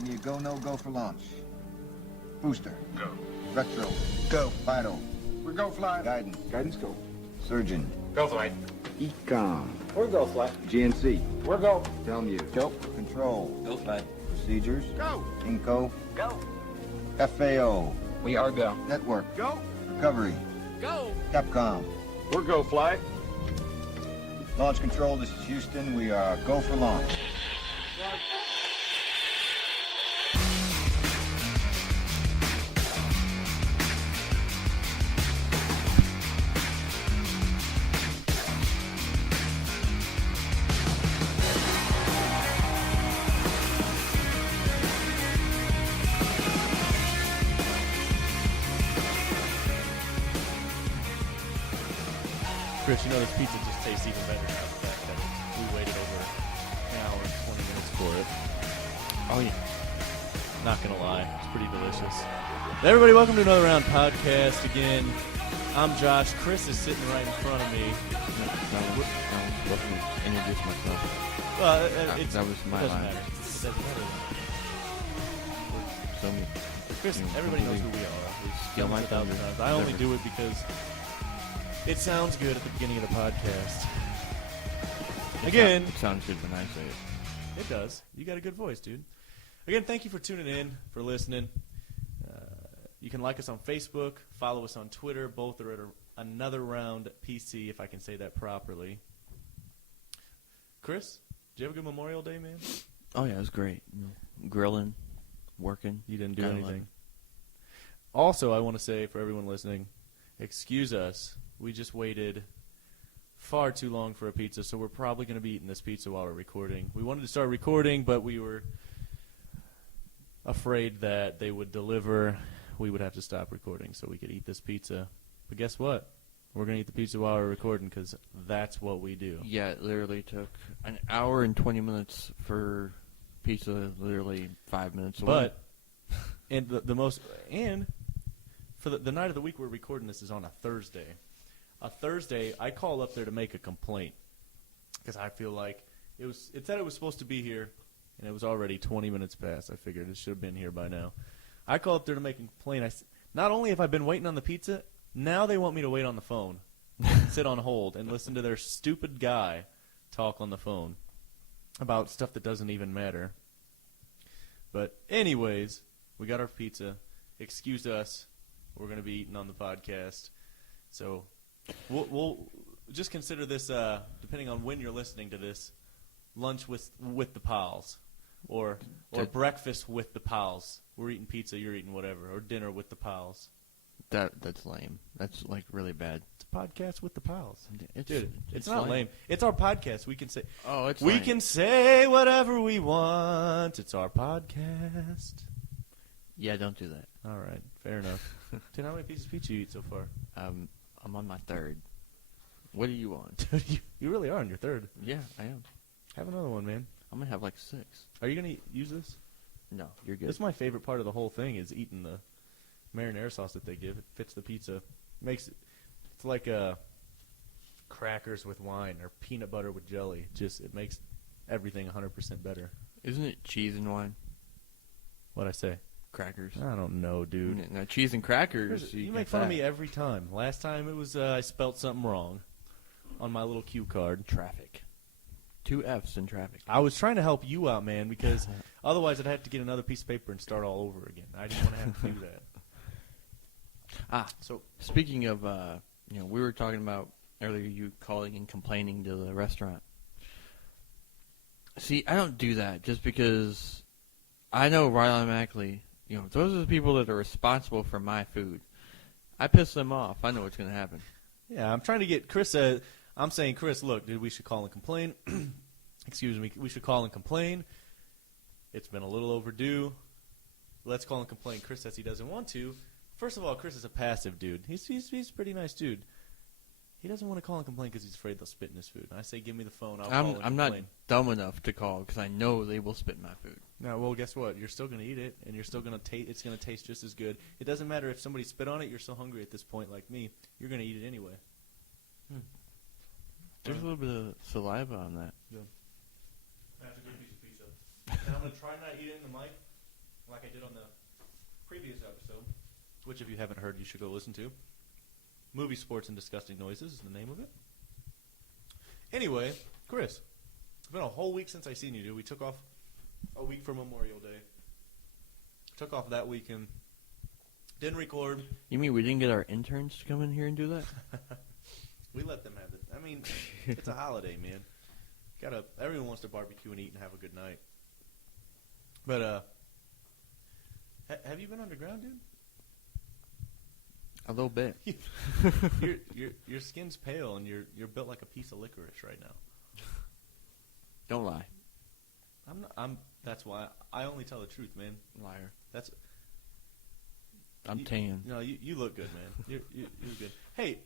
Can you go, no-go for launch? Booster. Go. Retro. Go. Vital. We're go fly. Guidance. Guidance go. Surgeon. Go flight. Ecom. We're go flight. GNC. We're go. Telmu. Go. Control. Go flight. Procedures. Go. Inco. Go. FAO. We are go. Network. Go. Recovery. Go. Capcom. We're go flight. Launch control, this is Houston. We are go for launch. Chris, you know this pizza just tastes even better now. The fact that we waited over an hour and 20 minutes for it. Oh yeah. Not gonna lie, it's pretty delicious. Everybody, welcome to another round podcast again. I'm Josh. Chris is sitting right in front of me. I was supposed to introduce myself. Well, that was my it doesn't line. matter. It doesn't matter. So me. Chris, everybody knows who we are. We've Steal done my this 1,000 thunder. times. I only Whatever. do it because it sounds good at the beginning of the podcast. Again, It sounds good when I say it. it does. You got a good voice, dude. Again, thank you for tuning in, for listening. You can like us on Facebook, follow us on Twitter. Both are at Another Round PC, if I can say that properly. Chris, did you have a good Memorial Day, man? Oh yeah, it was great. Grilling, working. You didn't do Kinda anything. Also, I want to say for everyone listening, excuse us. We just waited far too long for a pizza, so we're probably going to be eating this pizza while we're recording. We wanted to start recording, but we were afraid that they would deliver. We would have to stop recording so we could eat this pizza. But guess what? We're going to eat the pizza while we're recording because that's what we do. Yeah, it literally took an hour and 20 minutes for pizza. Literally 5 minutes away. But and for the night of the week we're recording this is on a Thursday. A Thursday, I call up there to make a complaint because I feel like it said it was supposed to be here, and it was already 20 minutes past. I figured it should have been here by now. I call up there to make a complaint. Not only have I been waiting on the pizza, now they want me to wait on the phone, sit on hold, and listen to their stupid guy talk on the phone about stuff that doesn't even matter. But anyways, we got our pizza. Excuse us. We're going to be eating on the podcast. So we'll just consider this, depending on when you're listening to this, lunch with the pals. Or breakfast with the pals. We're eating pizza, you're eating whatever. Or dinner with the pals. That's lame. That's like really bad. It's a podcast with the pals. Dude, it's not lame. It's our podcast. We can say we can say whatever we want. It's our podcast. Yeah, don't do that. All right, fair enough. Dude, how many pieces of pizza you eat so far? I'm on my third. What do you want? Dude, you really are on your third. Yeah, I am. Have another one, man. I'm gonna have like 6. Are you going to use this? No, you're good. That's my favorite part of the whole thing is eating the marinara sauce that they give. It fits the pizza. It's like crackers with wine or peanut butter with jelly. It makes everything 100% better. Isn't it cheese and wine? What'd I say? Crackers. I don't know, dude. No, cheese and crackers. You make fun of me every time. Last time it was I spelt something wrong on my little cue card. Traffic. 2 F's in traffic. I was trying to help you out, man, because otherwise I'd have to get another piece of paper and start all over again. I didn't want to have to do that. So speaking of, we were talking about earlier you calling and complaining to the restaurant. See, I don't do that just because I know right automatically, those are the people that are responsible for my food. I piss them off. I know what's going to happen. Yeah, I'm trying to get Chris. I'm saying, Chris, look, dude, we should call and complain. Excuse me. We should call and complain. It's been a little overdue. Let's call and complain. Chris says he doesn't want to. First of all, Chris is a passive dude. He's a pretty nice dude. He doesn't want to call and complain because he's afraid they'll spit in his food. I say, give me the phone. I'll call and complain. I'm not dumb enough to call because I know they will spit in my food. No, well, guess what? You're still going to eat it, and you're still going to taste. It's going to taste just as good. It doesn't matter if somebody spit on it. You're so hungry at this point, like me. You're going to eat it anyway. There's a little bit of saliva on that. Yeah. That's a good piece of pizza. And I'm going to try not to eat it in the mic like I did on the previous episode, which if you haven't heard, you should go listen to. Movie, Sports, and Disgusting Noises is the name of it. Anyway, Chris, it's been a whole week since I seen you, dude. We took off a week for Memorial Day. Took off that weekend. Didn't record. You mean we didn't get our interns to come in here and do that? We let them have it. I mean, it's a holiday, man. Everyone wants to barbecue and eat and have a good night. But have you been underground, dude? A little bit. Your skin's pale and you're built like a piece of licorice right now. Don't lie. That's why I only tell the truth, man. Liar. You tan. No, you look good, man. You look good. Hey,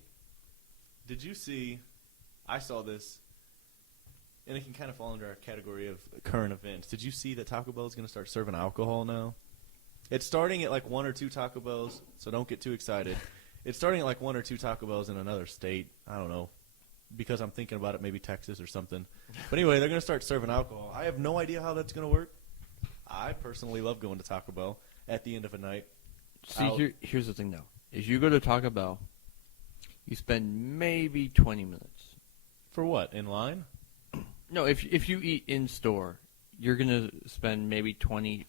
did you see? I saw this, and it can kind of fall under our category of current events. Did you see that Taco Bell is going to start serving alcohol now? It's starting at like 1 or 2 Taco Bells, so don't get too excited. It's starting at like 1 or 2 Taco Bells in another state. I don't know, because I'm thinking about it, maybe Texas or something. But anyway, they're going to start serving alcohol. I have no idea how that's going to work. I personally love going to Taco Bell at the end of a night. See, here's the thing, though. Is you go to Taco Bell, you spend maybe 20 minutes. For what? In line? No, if you eat in-store, you're going to spend maybe 20,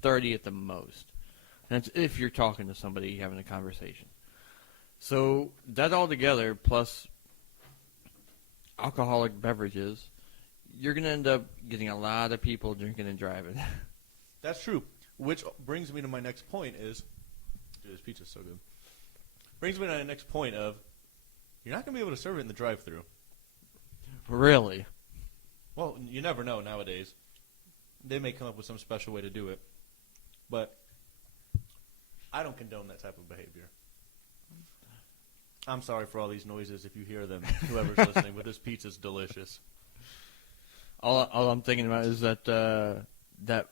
30 at the most. And that's if you're talking to somebody, having a conversation. So that all together, plus alcoholic beverages, you're going to end up getting a lot of people drinking and driving. That's true. Which brings me to my next point is, dude, this pizza's so good. Brings me to the next point of, you're not going to be able to serve it in the drive-thru. Really? Well, you never know nowadays. They may come up with some special way to do it. But I don't condone that type of behavior. I'm sorry for all these noises if you hear them, whoever's listening, but this pizza's delicious. All I'm thinking about is that that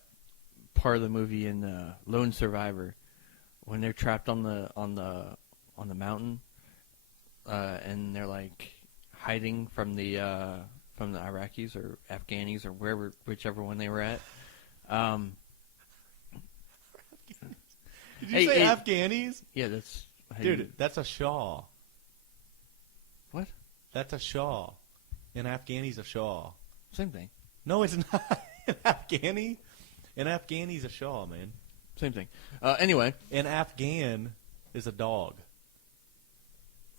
part of the movie in Lone Survivor when they're trapped on the mountain and they're like hiding from the Iraqis or Afghanis or whichever one they were at. Did you say Afghanis? Yeah, that's... Dude, that's a shawl. What? That's a shawl. An Afghani's a shawl. Same thing. No, it's not. An Afghani's a shawl, man. Same thing. Anyway. An Afghan is a dog.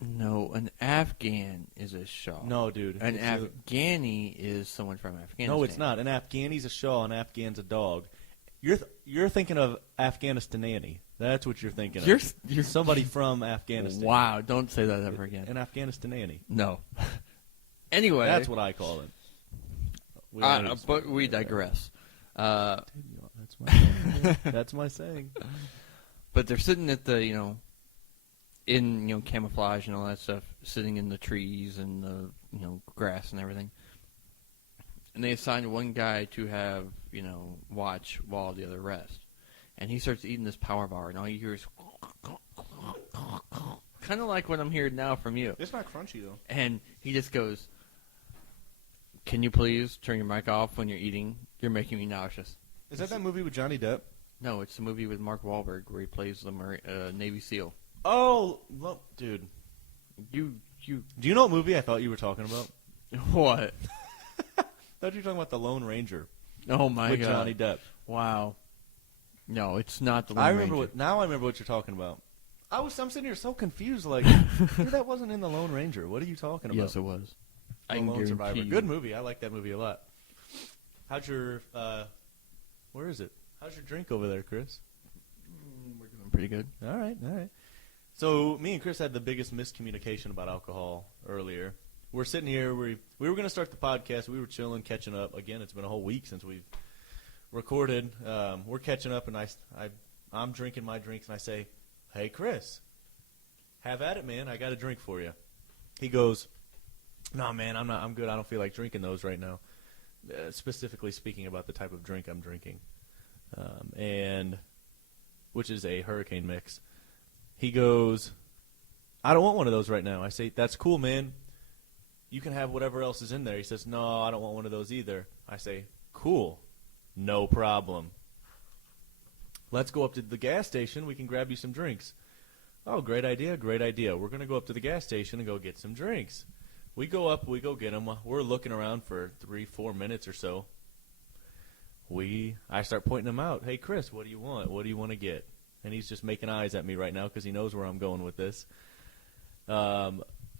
No, an Afghan is a shawl. No, dude. An Afghani is someone from Afghanistan. No, it's not. An Afghani's a shawl, an Afghan's a dog. You're thinking of Afghanistanani. That's what you're thinking of. You're somebody from Afghanistan. Wow, don't say that ever again. An Afghanistanani. No. Anyway. That's what I call it. But we digress. That's my saying. That's my saying. But they're sitting at the, in, camouflage and all that stuff, sitting in the trees and the, grass and everything. And they assigned one guy to have, watch while the other rest. And he starts eating this power bar, and all you hear is kind of like what I'm hearing now from you. It's not crunchy, though. And he just goes, "Can you please turn your mic off when you're eating? You're making me nauseous." Is that movie with Johnny Depp? No, it's the movie with Mark Wahlberg where he plays the Navy SEAL. Oh, dude. Do you know what movie I thought you were talking about? What? I thought you were talking about The Lone Ranger. Oh, my God. With Johnny Depp. Wow. No, it's not The Lone Ranger. Now I remember what you're talking about. I'm sitting here so confused, like, dude, that wasn't in The Lone Ranger. What are you talking about? Yes, it was. The Lone Survivor. Good movie. I like that movie a lot. How's your, where is it? How's your drink over there, Chris? We're doing pretty good. All right. So me and Chris had the biggest miscommunication about alcohol earlier. We're sitting here. We were going to start the podcast. We were chilling, catching up. Again, it's been a whole week since we've recorded. We're catching up, and I'm drinking my drinks, and I say, "Hey, Chris, have at it, man. I got a drink for you." He goes, "No, man, I'm good. I don't feel like drinking those right now." Specifically speaking about the type of drink I'm drinking, and which is a hurricane mix. He goes, "I don't want one of those right now." I say, "That's cool, man. You can have whatever else is in there." He says, "No, I don't want one of those either." I say, "Cool. No problem." let's go up to the gas station. We can grab you some drinks. Oh, great idea, great idea. We're going to go up to the gas station and go get some drinks. We go up, we go get them. We're looking around for 3-4 minutes or so. I start pointing them out. Hey, Chris, what do you want? What do you want to get? And he's just making eyes at me right now because he knows where I'm going with this. I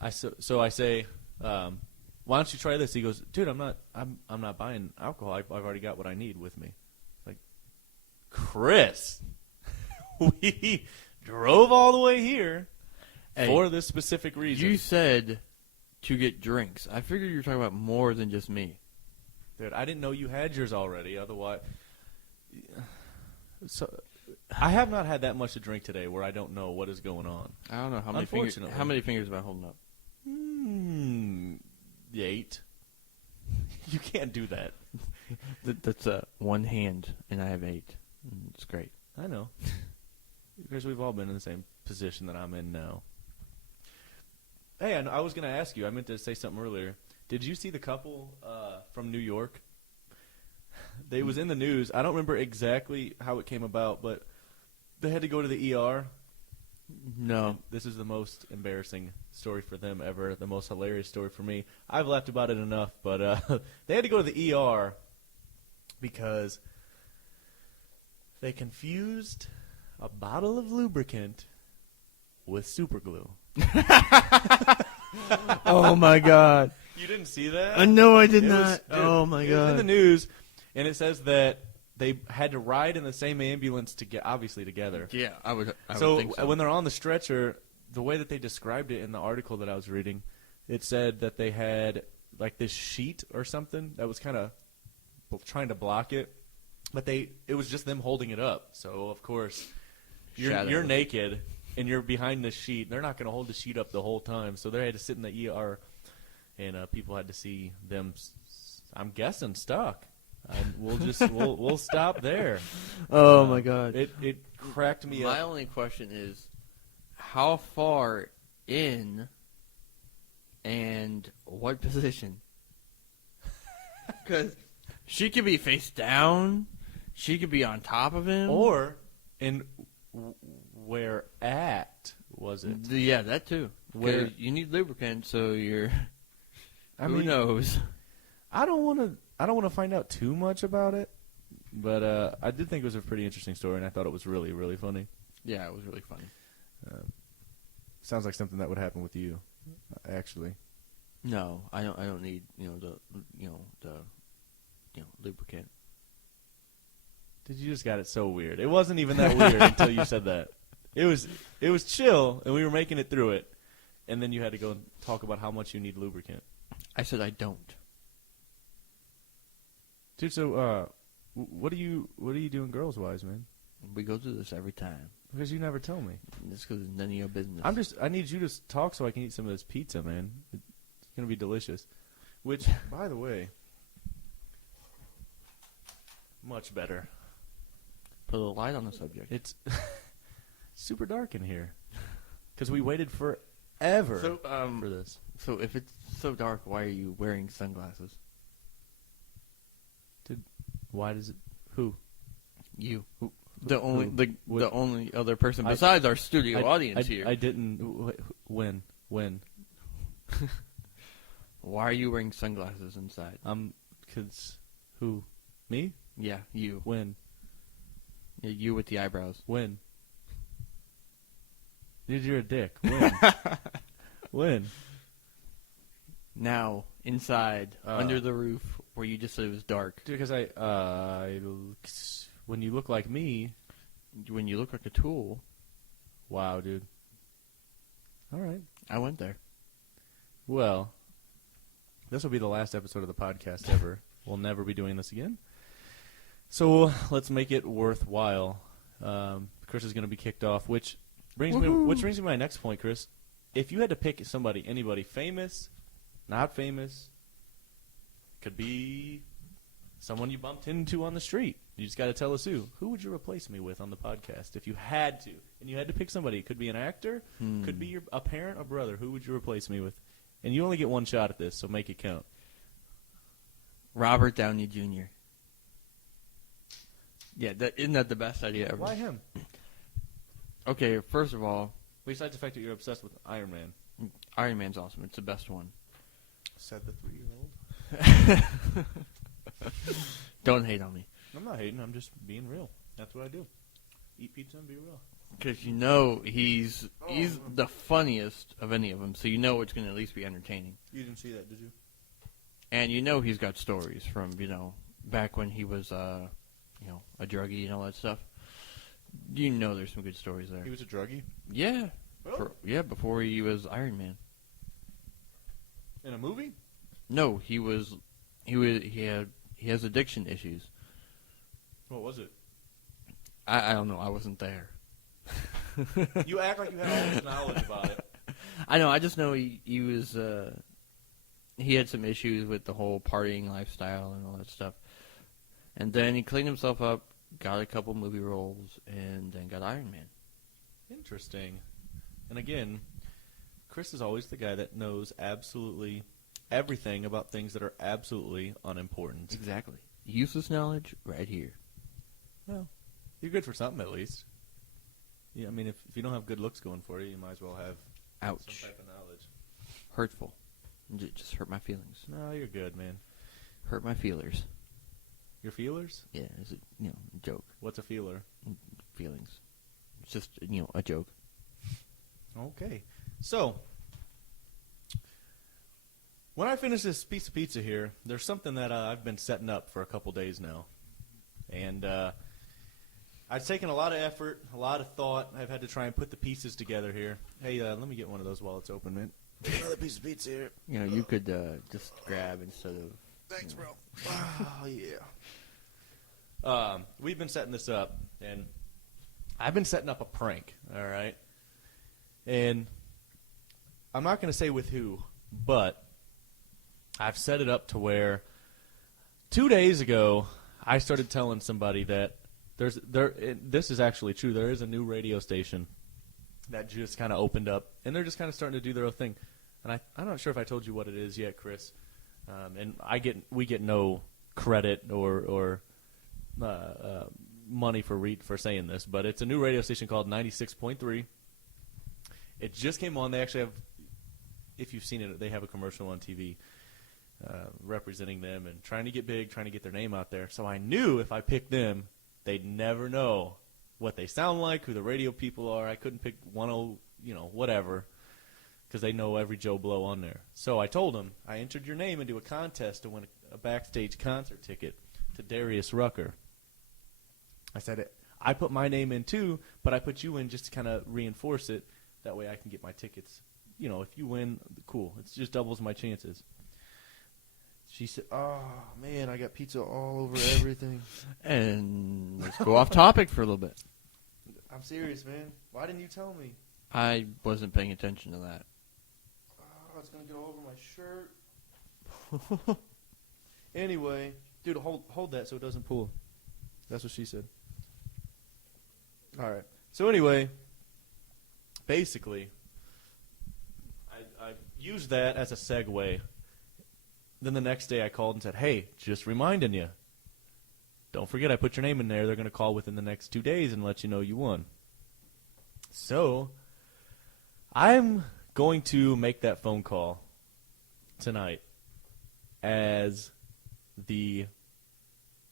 say, why don't you try this? He goes, dude, I'm not buying alcohol. I've already got what I need with me. Like, Chris, we drove all the way here for this specific reason. You said to get drinks. I figured you were talking about more than just me. Dude, I didn't know you had yours already. Otherwise, so I have not had that much to drink today where I don't know what is going on. I don't know how many fingers. How many fingers am I holding up? 8. You can't do that. That's one hand, and I have 8. It's great. I know. Because we've all been in the same position that I'm in now. Hey, I was going to ask you. I meant to say something earlier. Did you see the couple from New York? They was in the news. I don't remember exactly how it came about, but they had to go to the ER. No. And this is the most embarrassing story for them ever, the most hilarious story for me. I've laughed about it enough, but they had to go to the ER because they confused a bottle of lubricant with super glue. Oh, my God. You didn't see that? No, I did not. Oh, my It God. was in the news, and it says that they had to ride in the same ambulance to get obviously together. Yeah, I would So think so. when they're on the stretcher, the way that they described it in the article that I was reading, it said that they had like this sheet or something that was kind of trying to block it, but it was just them holding it up. So of course you're naked and you're behind this sheet. They're not going to hold the sheet up the whole time, so they had to sit in the ER, and people had to see them. I'm guessing stuck. And we'll stop there. Oh my God! It cracked me up. My only question is, how far in, and what position? Because she could be face down, she could be on top of him, Or in where at was it? Yeah, that too. Where you need lubricant, so you're. Who knows? I don't want to find out too much about it, but I did think it was a pretty interesting story, and I thought it was really, really funny. Yeah, it was really funny. Sounds like something that would happen with you, actually. No, I don't need the lubricant. Did you just got it so weird? It wasn't even that weird until you said that. It was chill, and we were making it through it, and then you had to go and talk about how much you need lubricant. I said I don't. Dude, so what are you doing girls wise, man? We go through this every time. Because you never tell me. It's because it's none of your business. I need you to talk so I can eat some of this pizza, man. It's gonna be delicious. Which, by the way, much better. Put a light on the subject. It's super dark in here because we waited forever for this. So if it's so dark, why are you wearing sunglasses? Why does it? Who? You. Who? The only Who? the only other person besides our studio audience here. I didn't. When? Why are you wearing sunglasses inside? Kids. Who? Me? Yeah, you. When? Yeah, you with the eyebrows. When? Dude, you're a dick. When? When? Now, inside, under the roof, where you just said it was dark. Dude, because when you look like me, when you look like a tool. Wow, dude. All right. I went there. Well, this will be the last episode of the podcast ever. We'll never be doing this again. So let's make it worthwhile. Chris is going to be kicked off, which brings me to my next point, Chris. If you had to pick anybody famous, not famous, could be someone you bumped into on the street. You just got to tell us who. Who would you replace me with on the podcast if you had to? And you had to pick somebody. It could be an actor. Could be a parent or brother. Who would you replace me with? And you only get one shot at this, so make it count. Robert Downey Jr. Yeah, isn't that the best idea ever? Why him? Okay, first of all, Besides the fact that you're obsessed with Iron Man. Iron Man's awesome. It's the best one. Said the 3-year-old. Don't hate on me. I'm not hating. I'm just being real. That's what I do. Eat pizza and be real. Because you know he's the funniest of any of them, so you know it's going to at least be entertaining. You didn't see that, did you? And you know he's got stories from, back when he was, a druggie and all that stuff. You know there's some good stories there. He was a druggie? Yeah. Really? Before he was Iron Man. In a movie? No, he has addiction issues. What was it? I don't know. I wasn't there. You act like you had all this knowledge about it. I know. I just know he was. He had some issues with the whole partying lifestyle and all that stuff. And then he cleaned himself up, got a couple movie roles, and then got Iron Man. Interesting. And again, Chris is always the guy that knows absolutely everything about things that are absolutely unimportant. Exactly. Useless knowledge right here. Well, you're good for something at least. Yeah, I mean, if you don't have good looks going for you, you might as well have Ouch. some type of knowledge. Hurtful. Just hurt my feelings. No, you're good, man. Hurt my feelers. Your feelers? Yeah, it's a joke. What's a feeler? Feelings. It's just a joke. Okay. So, when I finish this piece of pizza here, there's something that I've been setting up for a couple days now. And I've taken a lot of effort, a lot of thought. I've had to try and put the pieces together here. Hey, let me get one of those while it's open, man. Another piece of pizza here. You could just grab instead of... Thanks, bro. Oh, yeah. We've been setting this up, and I've been setting up a prank, all right? And I'm not going to say with who, but I've set it up to where 2 days ago I started telling somebody that this is actually true. There is a new radio station that just kind of opened up, and they're just kind of starting to do their own thing. And I'm not sure if I told you what it is yet, Chris. And we get no credit or money for saying this, but it's a new radio station called 96.3. It just came on. They actually have, if you've seen it, they have a commercial on TV representing them and trying to get big, trying to get their name out there. So I knew if I picked them, they'd never know what they sound like, who the radio people are. I couldn't pick whatever, because they know every Joe Blow on there. So I told them, I entered your name into a contest to win a backstage concert ticket to Darius Rucker. I said, I put my name in too, but I put you in just to kind of reinforce it. That way I can get my tickets. If you win, cool. It just doubles my chances. She said, oh, man, I got pizza all over everything. And let's go off topic for a little bit. I'm serious, man. Why didn't you tell me? I wasn't paying attention to that. Oh, it's going to get all over my shirt. Anyway, dude, hold that so it doesn't pull. That's what she said. All right. So anyway, basically, I used that as a segue. Then the next day I called and said, hey, just reminding you, don't forget I put your name in there. They're going to call within the next 2 days and let you know you won. So I'm going to make that phone call tonight as the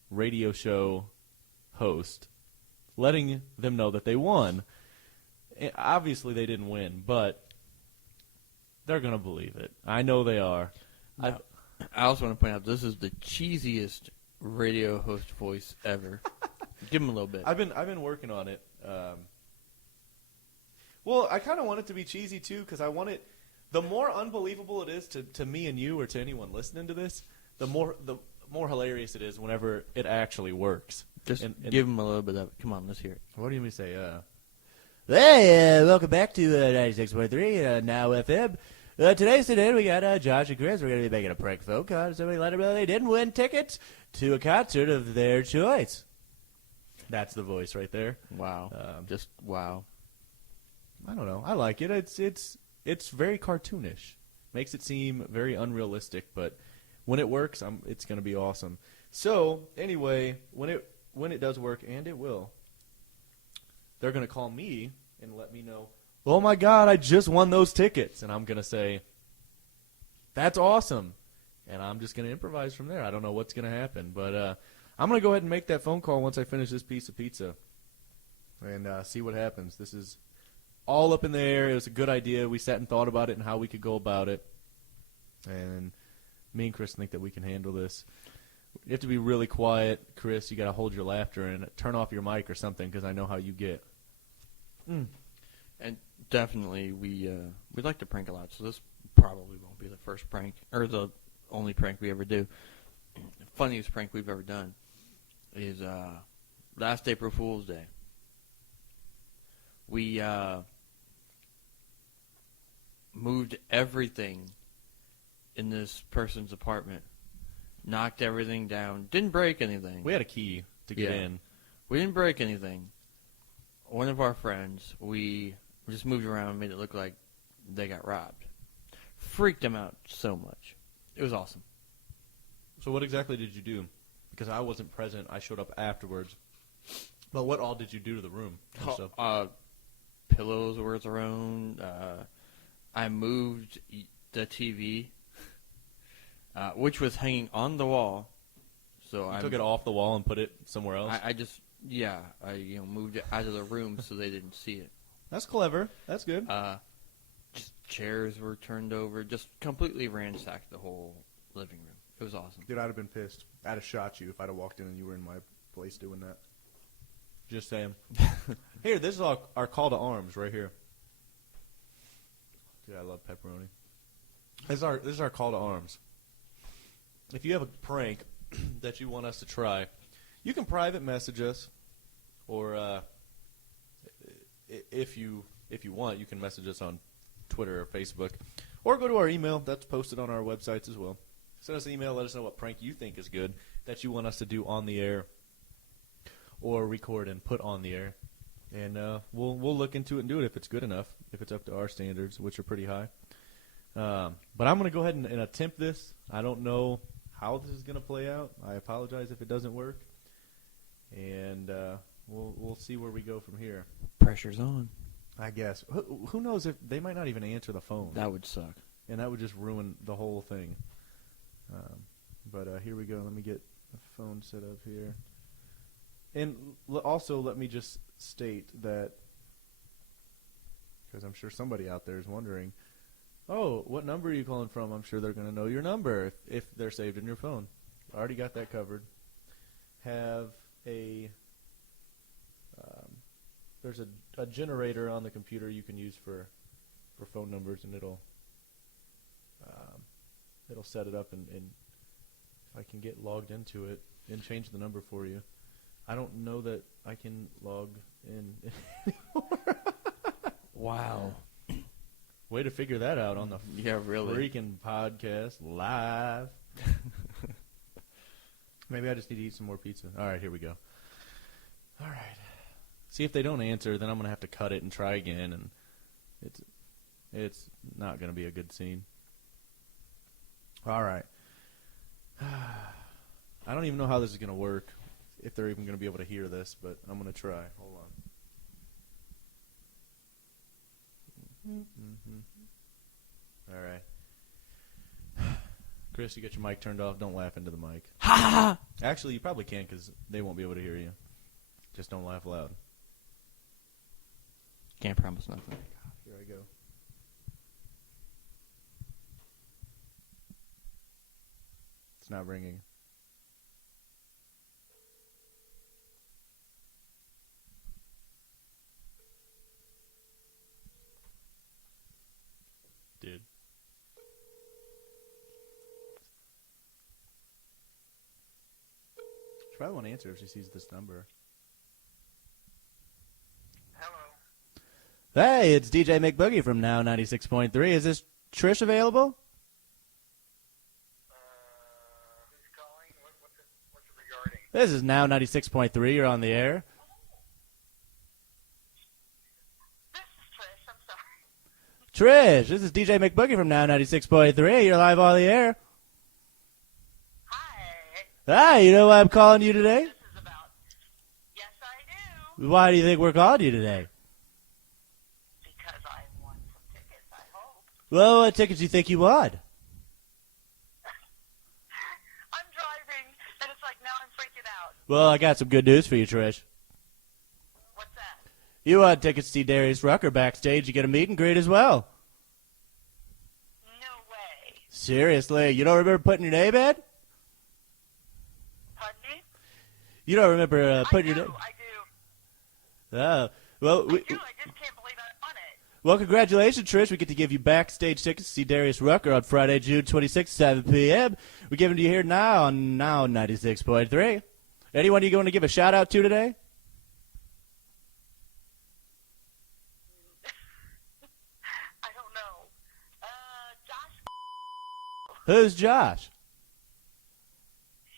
radio show host, letting them know that they won. Obviously they didn't win, but they're going to believe it. I know they are. No. I also want to point out this is the cheesiest radio host voice ever. Give him a little bit. I've been working on it. Well, I kind of want it to be cheesy too, because I want it. The more unbelievable it is to me and you, or to anyone listening to this, the more hilarious it is whenever it actually works. Just and give him a little bit of it. Come on, let's hear it. What do you mean say? Hey, welcome back to 96.3 Now FM. Today we got Josh and Chris. We're going to be making a prank phone call to somebody let them know they didn't win tickets to a concert of their choice. That's the voice right there. Wow. Just wow. I don't know. I like it. It's very cartoonish. Makes it seem very unrealistic, but when it works, it's going to be awesome. So, anyway, when when it does work, and it will, they're going to call me and let me know, oh, my God, I just won those tickets. And I'm going to say, that's awesome. And I'm just going to improvise from there. I don't know what's going to happen. But I'm going to go ahead and make that phone call once I finish this piece of pizza and see what happens. This is all up in the air. It was a good idea. We sat and thought about it and how we could go about it. And me and Chris think that we can handle this. You have to be really quiet, Chris. You got to hold your laughter and turn off your mic or something because I know how you get. And definitely, we'd like to prank a lot, so this probably won't be the first prank, or the only prank we ever do. The funniest prank we've ever done is last April Fool's Day. We moved everything in this person's apartment, knocked everything down, didn't break anything. We had a key to get in. We didn't break anything. One of our friends, we just moved around and made it look like they got robbed. Freaked them out so much. It was awesome. So what exactly did you do? Because I wasn't present. I showed up afterwards. But what all did you do to the room? And stuff? Pillows were thrown. I moved the TV, which was hanging on the wall. So I took it off the wall and put it somewhere else? I moved it out of the room so they didn't see it. That's clever. That's good. Just chairs were turned over. Just completely ransacked the whole living room. It was awesome. Dude, I'd have been pissed. I'd have shot you if I'd have walked in and you were in my place doing that. Just saying. Here, this is our call to arms right here. Dude, I love pepperoni. This is our call to arms. If you have a prank that you want us to try, you can private message us, or if you want, you can message us on Twitter or Facebook, or go to our email. That's posted on our websites as well. Send us an email. Let us know what prank you think is good that you want us to do on the air, or record and put on the air, and we'll look into it and do it if it's good enough, if it's up to our standards, which are pretty high. But I'm going to go ahead and attempt this. I don't know how this is going to play out. I apologize if it doesn't work, and we'll see where we go from here. Pressure's on. I guess. Who knows if they might not even answer the phone. That would suck. And that would just ruin the whole thing. But here we go. Let me get the phone set up here. And also, let me just state that, because I'm sure somebody out there is wondering, oh, what number are you calling from? I'm sure they're going to know your number if they're saved in your phone. I already got that covered. Have there's a generator on the computer you can use for phone numbers, and it'll set it up, and if I can get logged into it and change the number for you. I don't know that I can log in anymore. Wow. Way to figure that out on the really freaking podcast live. Maybe I just need to eat some more pizza. All right, here we go. All right. See, if they don't answer, then I'm going to have to cut it and try again, and it's not going to be a good scene. All right. I don't even know how this is going to work, if they're even going to be able to hear this, but I'm going to try. Hold on. All right. Chris, you got your mic turned off. Don't laugh into the mic. Ha! Actually, you probably can't because they won't be able to hear you. Just don't laugh loud. Can't promise nothing. Here I go. It's not ringing. Dude. She probably won't answer if she sees this number. Hey, it's DJ McBoogie from Now 96.3. Is this Trish available? Who's calling? What's it regarding? This is Now 96.3. You're on the air. This is Trish. I'm sorry. Trish, this is DJ McBoogie from Now 96.3. You're live on the air. Hi. Hi, you know why I'm calling you today? This is about Why do you think we're calling you today? Because I won some tickets, I hope. Well, what tickets do you think you won? I'm driving, and it's like now I'm freaking out. Well, I got some good news for you, Trish. What's that? You won tickets to see Darius Rucker backstage. You get a meet and greet as well. No way. Seriously, you don't remember putting your name in? Pardon me? You don't remember putting your name? I do. Oh, well, I do. I just can't believe I won it. well, congratulations, Trish. We get to give you backstage tickets to see Darius Rucker on Friday, June 26th, 7 p.m. We're giving to you here now on 96.3. Anyone you going to give a shout-out to today? I don't know. Josh, Who's Josh?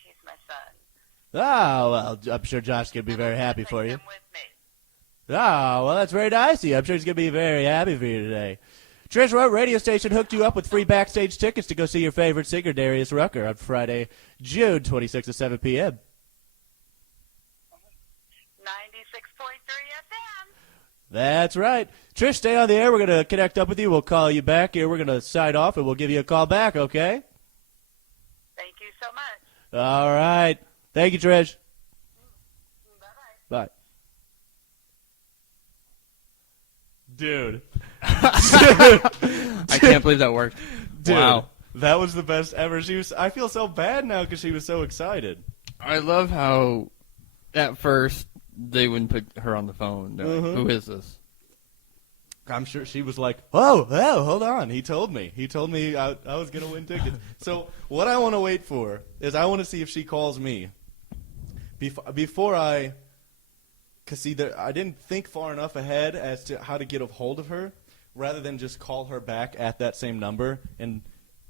he's my son. Oh, well, I'm sure Josh can be very happy for you. Take him with me. Oh, well, that's very nice of you. I'm sure he's going to be very happy for you today. Trish, what radio station hooked you up with free backstage tickets to go see your favorite singer, Darius Rucker, on Friday, June 26th at 7 p.m.? 96.3 FM. That's right. Trish, stay on the air. We're going to connect up with you. We'll call you back here. We're going to sign off, and we'll give you a call back, okay? Thank you so much. All right. Thank you, Trish. Bye-bye. Bye. Dude. I can't believe that worked. Dude, Wow. that was the best ever. I feel so bad now because she was so excited. I love how at first they wouldn't put her on the phone. They're like, who is this? I'm sure she was like, oh, hold on. He told me I was going to win tickets. So what I want to wait for is I want to see if she calls me before because see, I didn't think far enough ahead as to how to get a hold of her rather than just call her back at that same number and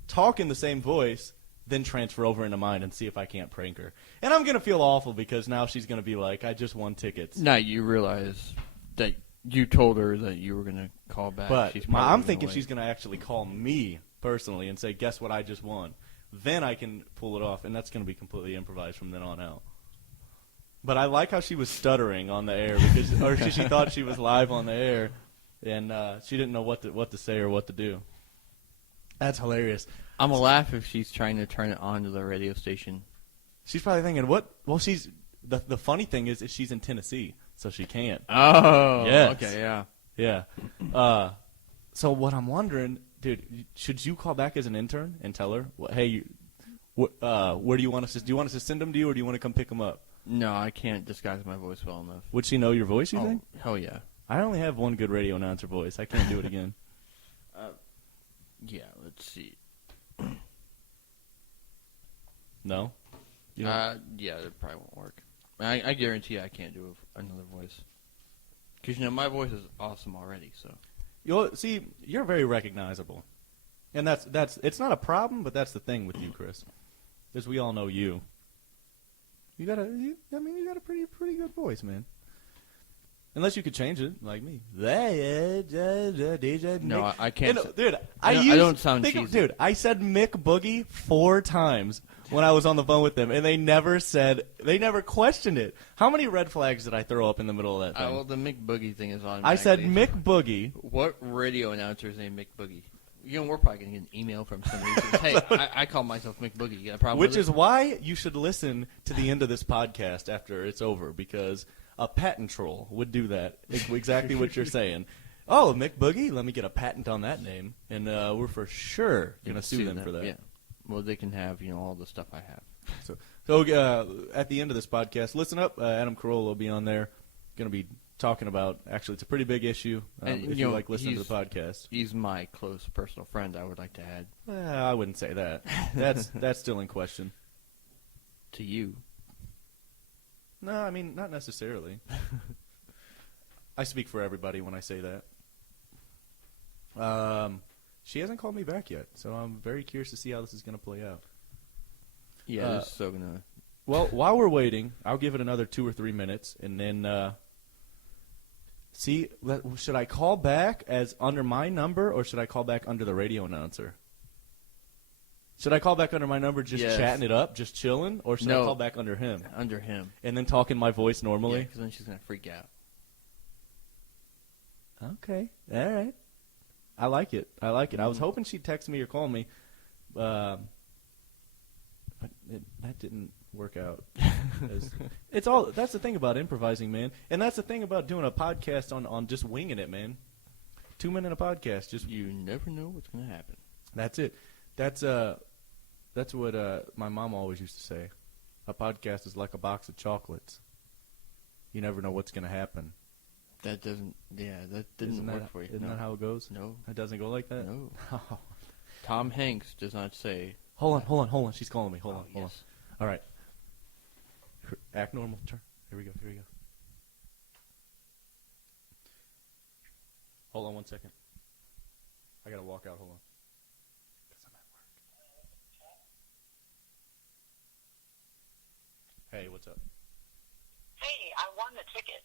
talk in the same voice, then transfer over into mine and see if I can't prank her. And I'm going to feel awful because now she's going to be like, I just won tickets. Now you realize that you told her that you were going to call back. But She's probably I'm gonna thinking wait. she's going to actually call me personally and say, guess what I just won. Then I can pull it off, and that's going to be completely improvised from then on out. But I like how she was stuttering on the air because, or she thought she was live on the air, and she didn't know what to say or what to do. That's hilarious. I'm going to laugh if she's trying to turn it on to the radio station. She's probably thinking, what? Well, the funny thing is she's in Tennessee, so she can't. Oh, Yes. okay, yeah. Yeah. So what I'm wondering, dude, should you call back as an intern and tell her, hey, where do you want us to? Do you want us to send them to you, or do you want to come pick them up? No, I can't disguise my voice well enough. Would she know your voice? You Oh, think? hell yeah. I only have one good radio announcer voice. I can't do it again. Yeah, let's see. No. You know? Yeah, it probably won't work. I guarantee I can't do another voice. Because, my voice is awesome already, so. You're very recognizable, and that's it's not a problem, but that's the thing with you, Chris, is we all know you. You got a pretty good voice, man. Unless you could change it, like me. DJ No, Mick. I can't. Dude, I don't sound cheesy. Dude, I said Mick Boogie 4 times when I was on the phone with them, and they never questioned it. How many red flags did I throw up in the middle of that thing? Well, the Mick Boogie thing is on. I said Mick Boogie. What radio announcer is named Mick Boogie? We're probably going to get an email from somebody who says, hey, I call myself Mick Boogie. You got a problem Which with it? is why you should listen to the end of this podcast after it's over, because a patent troll would do that. Exactly what you're saying. Oh, Mick Boogie? Let me get a patent on that name, and we're for sure going to sue them for that. Yeah. Well, they can have, all the stuff I have. So at the end of this podcast, listen up. Adam Carolla will be on there. Going to be talking about, actually, it's a pretty big issue if you like listening to the podcast. He's my close personal friend, I would like to add. I wouldn't say that. That's still in question. To you. No, I mean, not necessarily. I speak for everybody when I say that. She hasn't called me back yet, so I'm very curious to see how this is going to play out. Yeah, this is so going to... Well, while we're waiting, I'll give it another 2 or 3 minutes, and then should I call back as under my number, or should I call back under the radio announcer? Should I call back under my number, just chatting it up, just chilling, or should I call back under him? Under him. And then talk in my voice normally? Yeah, because then she's going to freak out. Okay. All right. I like it. I was hoping she'd text me or call me, but that didn't work out. That's the thing about improvising, man, and that's the thing about doing a podcast on just winging it, man. 2 minute a podcast, just You never know what's gonna happen. that's it. That's what my mom always used to say. A podcast is like a box of chocolates. You never know what's gonna happen. That didn't Isn't work that, for you. Isn't No. that how it goes? No. It doesn't go like that? No. Oh. Tom Hanks does not say. Hold on. She's calling me. Hold on. Yes. All right. Act normal. Turn. Here we go. Hold on 1 second. I gotta walk out. Hold on. 'Cause I'm at work. Hey, what's up? Hey, I won the ticket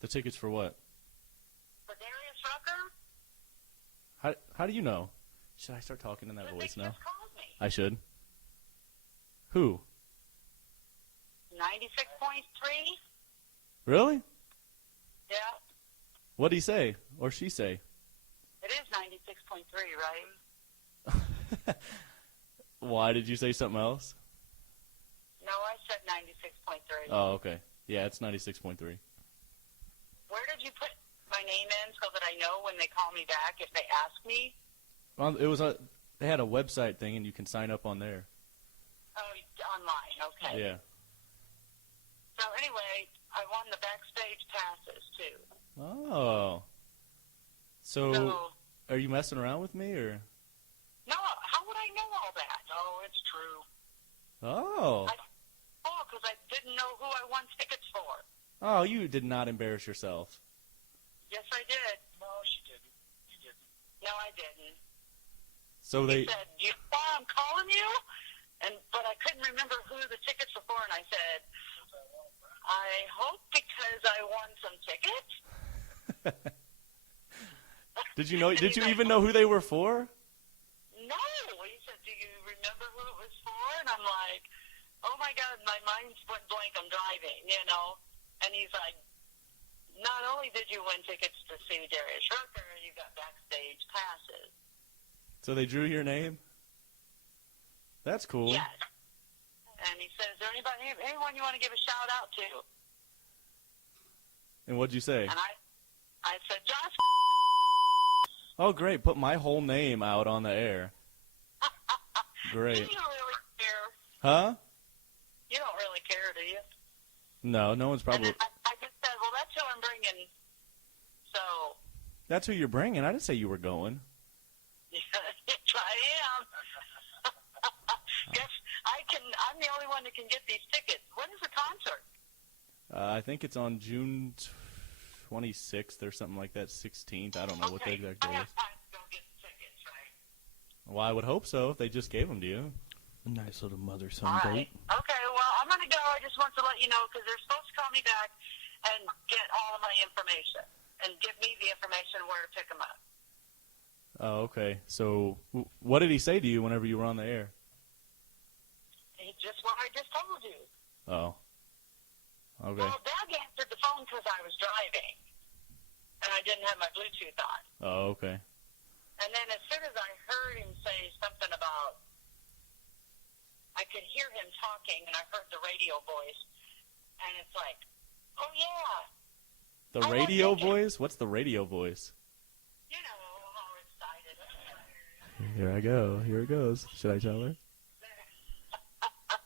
The tickets for what? for Darius Rucker. How do you know? Should I start talking in that But voice they now? just called me. I should. Who? 96.3. Really? Yeah, What'd he say? Or she say? it is 96.3, right? Why did you say something else? No, I said 96.3. Oh, okay. Yeah, it's 96.3. Where did you put my name in so that I know when they call me back if they ask me? Well, they had a website thing, and you can sign up on there. Oh, online. Okay. Yeah. So anyway, I won the backstage passes too. Oh. So, are you messing around with me, or? No, how would I know all that? Oh, it's true. Oh. Because I didn't know who I won tickets for. Oh, you did not embarrass yourself. Yes, I did. No, she didn't. You didn't. No, I didn't. So He they. said, "You know why I'm calling you?" But I couldn't remember who the tickets were for, and I said, "I hope because I won some tickets." Did you know? Did you even know who they were for? No. He said, "Do you remember who it was for?" And I'm like, "Oh my God, my mind went blank. I'm driving, you know." And he's like, "Not only did you win tickets to see Darius Rucker, you got backstage passes." So they drew your name. That's cool. Yes. And he says, "Is there anyone you want to give a shout out to?" And what'd you say? And I said, "Josh." Oh, great! Put my whole name out on the air. Great. Do you really care? Huh? You don't really care, do you? No, no one's probably. And then I just said, "Well, that's who I'm bringing." So. That's who you're bringing. I didn't say you were going. Yes, I am. Guess I'm the only one that can get these tickets. When is the concert? I think it's on June 26th or something like that. 16th. I don't know what the exact day I is. have time to go get the tickets, right? Well, I would hope so if they just gave them to you. A nice little mother-son All date. right. Okay, well, I'm going to go. I just want to let you know because they're supposed to call me back and get all of my information and give me the information where to pick them up. Oh, okay. So, what did he say to you whenever you were on the air? It's just what I just told you. Oh. Okay. Well, Doug answered the phone because I was driving, and I didn't have my Bluetooth on. Oh, okay. And then as soon as I heard him say something about, I could hear him talking, and I heard the radio voice, and it's like, oh, yeah. The I radio won't take it. voice? What's the radio voice? You know how excited. Here I go. Here it goes. Should I tell her?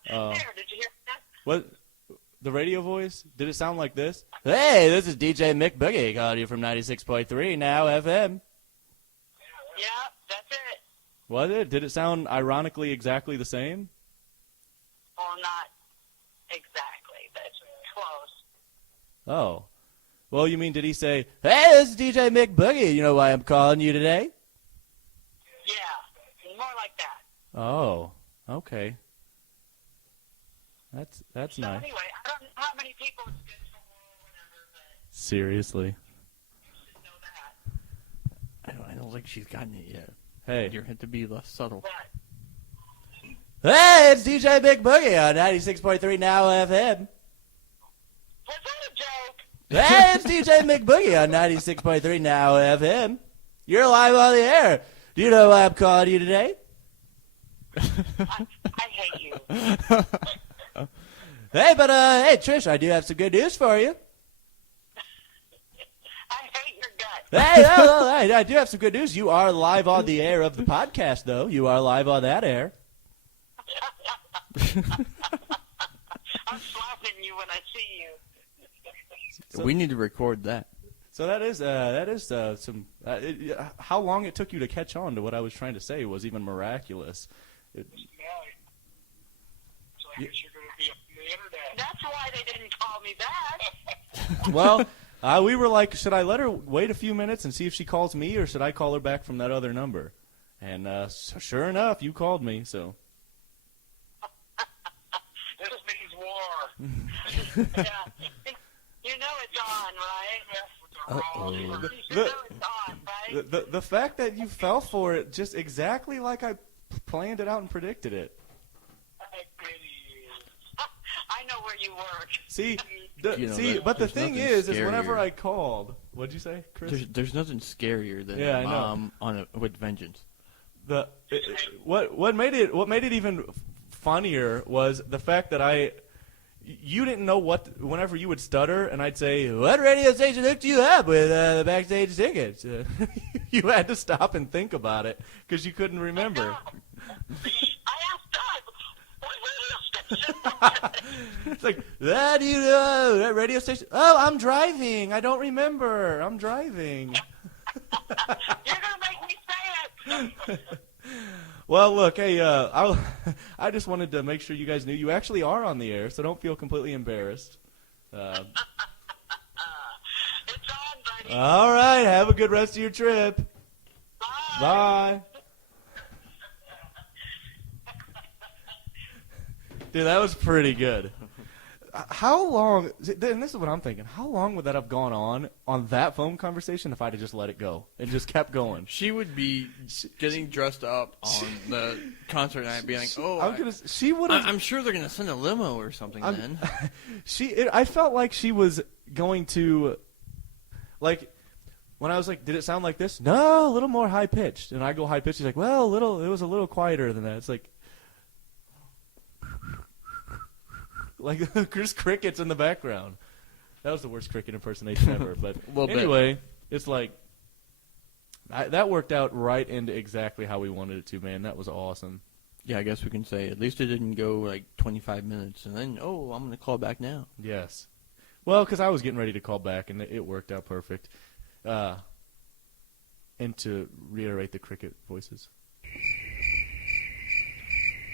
There, did you hear that? What? The radio voice? Did it sound like this? Hey, this is DJ Mick Boogie calling you from 96.3 now FM. Yeah, that's it. Was it? Did it sound ironically exactly the same? Well, not exactly, but it's close. Oh. Well, you mean, did he say, hey, this is DJ Mick Boogie, you know why I'm calling you today? Yeah, more like that. Oh, okay. That's So nice. anyway, I don't know how many people it's good for or whatever, but Seriously. you should know that. I don't think she's gotten it yet. Hey. You have to be less subtle. But Hey, it's DJ Mick Boogie on 96.3 now FM. was that a joke? Hey, it's DJ McBoogie on 96.3 Now FM. You're live on the air. Do you know why I'm calling you today? I hate you. Hey, but hey, Trish, I do have some good news for you. I hate your guts. Hey, I do have some good news. You are live on the air of the podcast, though. You are live on that air. I'm slapping you when I see you. We need to record that. So that is some. How long it took you to catch on to what I was trying to say was even miraculous. So I guess you're going to be up on the internet. That's why they didn't call me back. Well, we were like, should I let her wait a few minutes and see if she calls me, or should I call her back from that other number? And so sure enough, you called me. So This means war. Yeah. You know it's on, right? You know it's on, right? the fact that you fell for it just exactly like I planned it out and predicted it. I pity you. I know where you work. See, but the there's thing nothing is whenever scarier. I called, what'd you say, Chris? There's nothing scarier than Yeah, I know. Mom with vengeance. What made it even funnier was the fact that you didn't know whenever you would stutter and I'd say, what radio station hooked you up with the backstage tickets? You had to stop and think about it because you couldn't remember. I asked Doug, what radio station? It's like, do you know that radio station? Oh, I'm driving. I don't remember. I'm driving. You're going to make me say it. Well, look, hey, I just wanted to make sure you guys knew you actually are on the air, so don't feel completely embarrassed. It's on, buddy. All right, have a good rest of your trip. Bye. Bye. Dude, that was pretty good. How long, and this is what I'm thinking, how long would that have gone on that phone conversation if I'd have just let it go and just kept going? She would be getting dressed up on the concert night, being like, "Oh, She would have. I'm sure they're gonna send a limo or something." Then I felt like she was going to, like, when I was like, "Did it sound like this?" No, a little more high pitched. And I go high pitched. She's like, "Well, it was a little quieter than that." It's like Chris Cricket's in the background. That was the worst cricket impersonation ever. But anyway, it's like that worked out right into exactly how we wanted it to, man. That was awesome. yeah, I guess we can say at least it didn't go like 25 minutes, and then I'm gonna call back now. Yes. Well, because I was getting ready to call back, and it worked out perfect. And to reiterate the cricket voices.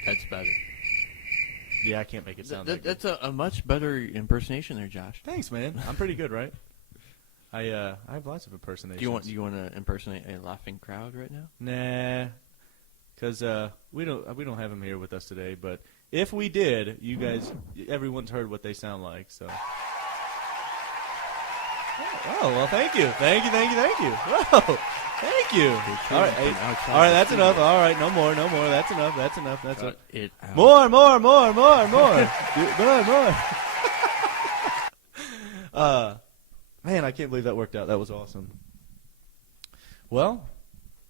That's better. Yeah, I can't make it sound that good. That's a much better impersonation there, Josh. Thanks, man. I'm pretty good, right? I have lots of impersonations. Do you want to impersonate a laughing crowd right now? Nah, because we don't have them here with us today. But if we did, you guys, everyone's heard what they sound like. So. Oh well, thank you. Whoa, thank you. All right, that's enough. All right, no more. That's enough. That's enough. It out. More. More. Man, I can't believe that worked out. That was awesome. Well,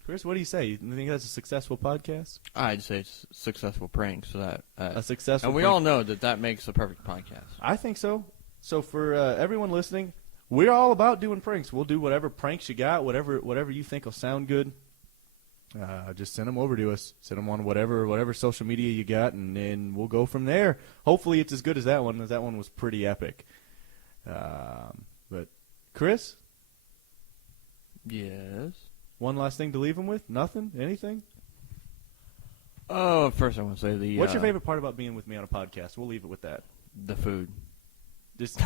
Chris, what do you say? You think that's a successful podcast? I'd say it's a successful prank, so that A successful and we prank. all know that makes a perfect podcast. I think so. So for everyone listening, we're all about doing pranks. We'll do whatever pranks you got, whatever you think will sound good. Just send them over to us. Send them on whatever social media you got, and then we'll go from there. Hopefully it's as good as that one, as that one was pretty epic. But Chris, Yes. one last thing to leave them with? Nothing? Anything? Oh, first I want to say What's your favorite part about being with me on a podcast? We'll leave it with that. the food. Just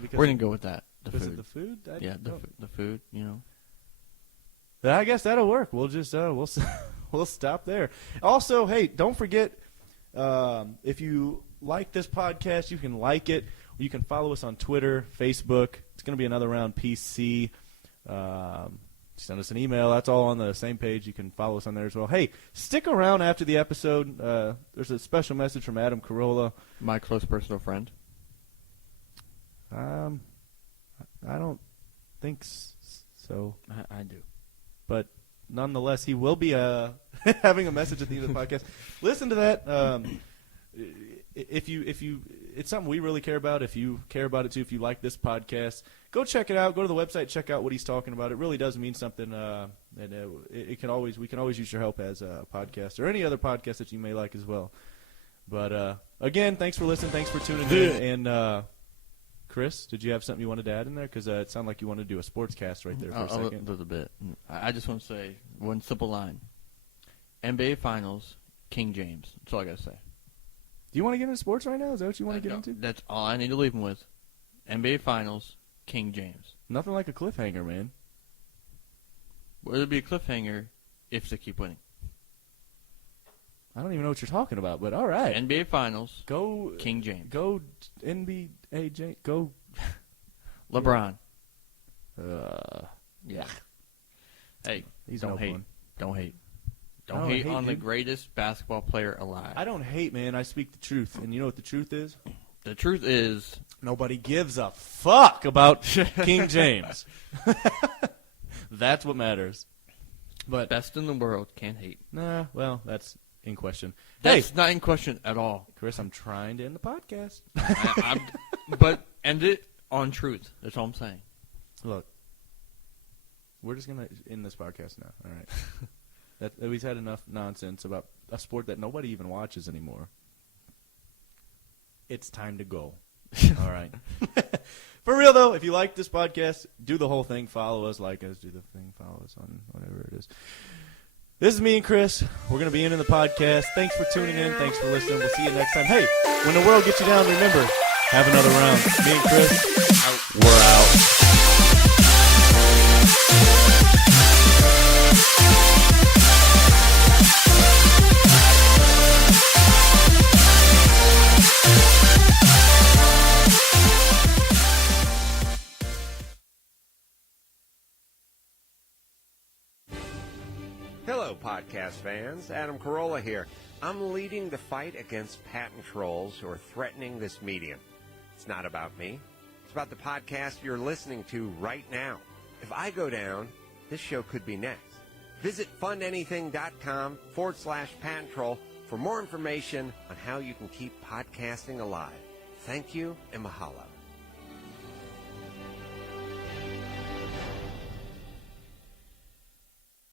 because We're gonna go with that. The because food. of the food? Yeah, the food. You know. I guess that'll work. We'll just we'll stop there. Also, hey, don't forget if you like this podcast, you can like it. You can follow us on Twitter, Facebook. It's going to be another round PC. Send us an email. That's all on the same page. You can follow us on there as well. Hey, stick around after the episode. There's a special message from Adam Carolla. My close personal friend. I don't think so. I do. But nonetheless, he will be having a message at the end of the podcast. Listen to that. If you, it's something we really care about. If you care about it too, if you like this podcast, go check it out. Go to the website, check out what he's talking about. It really does mean something, and we can always use your help as a podcast or any other podcast that you may like as well. But again, thanks for listening. Thanks for tuning in. And Chris, did you have something you wanted to add in there? Because it sounded like you wanted to do a sports cast right there for a second. A little bit. I just want to say one simple line: NBA Finals, King James. That's all I got to say. Do you want to get into sports right now? Is that what you want to get into? That's all I need to leave him with. NBA Finals, King James. Nothing like a cliffhanger, man. Well, it'll be a cliffhanger if they keep winning. I don't even know what you're talking about, but all right. NBA Finals, go King James. Go NBA, go LeBron. Yeah. Hey, He's don't no hate. fun. Don't hate. I Don't don't hate hate, on the dude. greatest basketball player alive. I don't hate, man. I speak the truth. And you know what the truth is? The truth is, Nobody gives a fuck about King James. That's what matters. But best in the world, can't hate. nah, well, that's in question. That's not in question at all. Chris, I'm trying to end the podcast. But end it on truth. That's all I'm saying. Look, we're just gonna end this podcast now. All right. We've had enough nonsense about a sport that nobody even watches anymore. It's time to go. All right. For real, though, if you like this podcast, do the whole thing. Follow us, like us, do the thing, follow us on whatever it is. This is me and Chris. We're going to be ending the podcast. Thanks for tuning in. Thanks for listening. We'll see you next time. Hey, when the world gets you down, remember, have another round. Me and Chris, we're out. Hello, podcast fans. Adam Carolla here. I'm leading the fight against patent trolls who are threatening this medium. It's not about me. It's about the podcast you're listening to right now. If I go down, this show could be next. Visit fundanything.com/patent troll for more information on how you can keep podcasting alive. Thank you and mahalo.